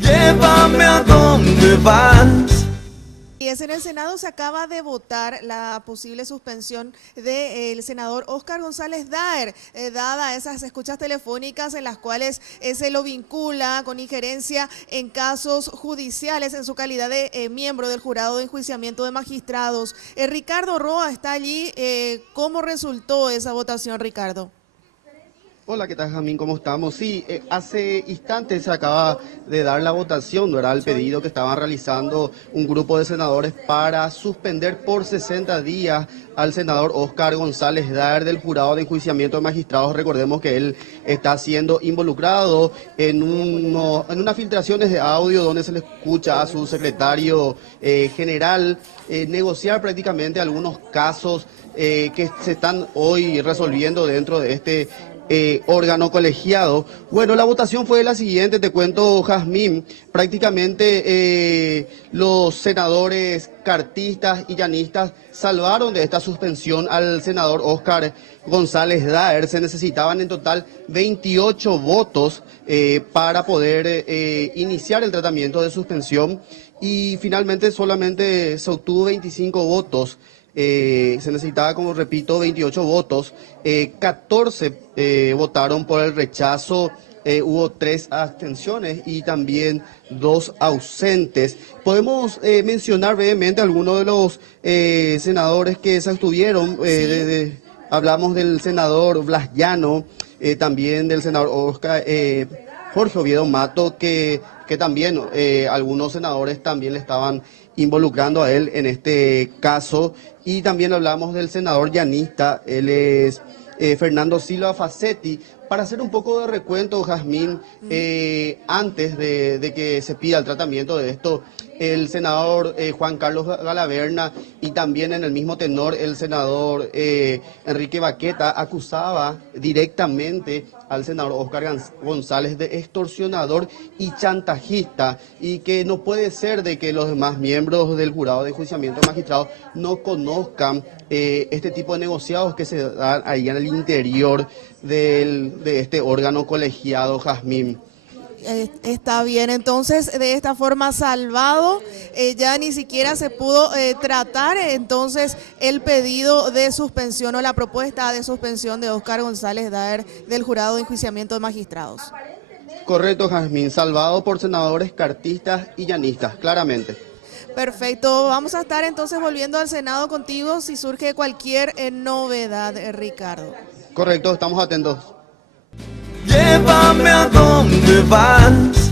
Llévame a donde vas. Y en el Senado se acaba de votar la posible suspensión del senador Óscar González Daer, dada esas escuchas telefónicas en las cuales se lo vincula con injerencia en casos judiciales en su calidad de miembro del jurado de enjuiciamiento de magistrados. Ricardo Roa está allí. ¿Cómo resultó esa votación, Ricardo? Hola, ¿qué tal, Jamín? ¿Cómo estamos? Sí, hace instantes se acaba de dar la votación, ¿no? Era el pedido que estaban realizando un grupo de senadores para suspender por 60 días al senador Óscar González Daer del jurado de enjuiciamiento de magistrados. Recordemos que él está siendo involucrado en unas filtraciones de audio donde se le escucha a su secretario general negociar prácticamente algunos casos que se están hoy resolviendo dentro de este órgano colegiado. Bueno, la votación fue la siguiente, te cuento, Jazmín. Prácticamente los senadores cartistas y llanistas salvaron de esta suspensión al senador Óscar González Daer. Se necesitaban en total 28 votos para poder iniciar el tratamiento de suspensión y finalmente solamente se obtuvo 25 votos. Se necesitaba, como repito, 28 votos, 14 votaron por el rechazo, hubo 3 abstenciones y también 2 ausentes. Podemos mencionar brevemente algunos de los senadores que se abstuvieron. Hablamos del senador Blas Llano, también del senador Jorge Oviedo Mato, que también algunos senadores también le estaban involucrando a él en este caso. Y también hablamos del senador llanista, él es Fernando Silva Facetti. Para hacer un poco de recuento, Jazmín, antes de que se pida el tratamiento de esto, el senador Juan Carlos Galaverna y también en el mismo tenor el senador Enrique Baqueta acusaba directamente al senador Óscar González de extorsionador y chantajista, y que no puede ser de que los demás miembros del jurado de enjuiciamiento de magistrados no conozcan este tipo de negociados que se dan ahí en el interior de este órgano colegiado, Jazmín. Está bien, entonces de esta forma salvado, ya ni siquiera se pudo tratar entonces el pedido de suspensión o la propuesta de suspensión de Óscar González Daer del jurado de enjuiciamiento de magistrados. Correcto, Jazmín, salvado por senadores cartistas y llanistas, claramente. Perfecto, vamos a estar entonces volviendo al Senado contigo si surge cualquier novedad, Ricardo. Correcto, estamos atentos. Llévame a donde vas.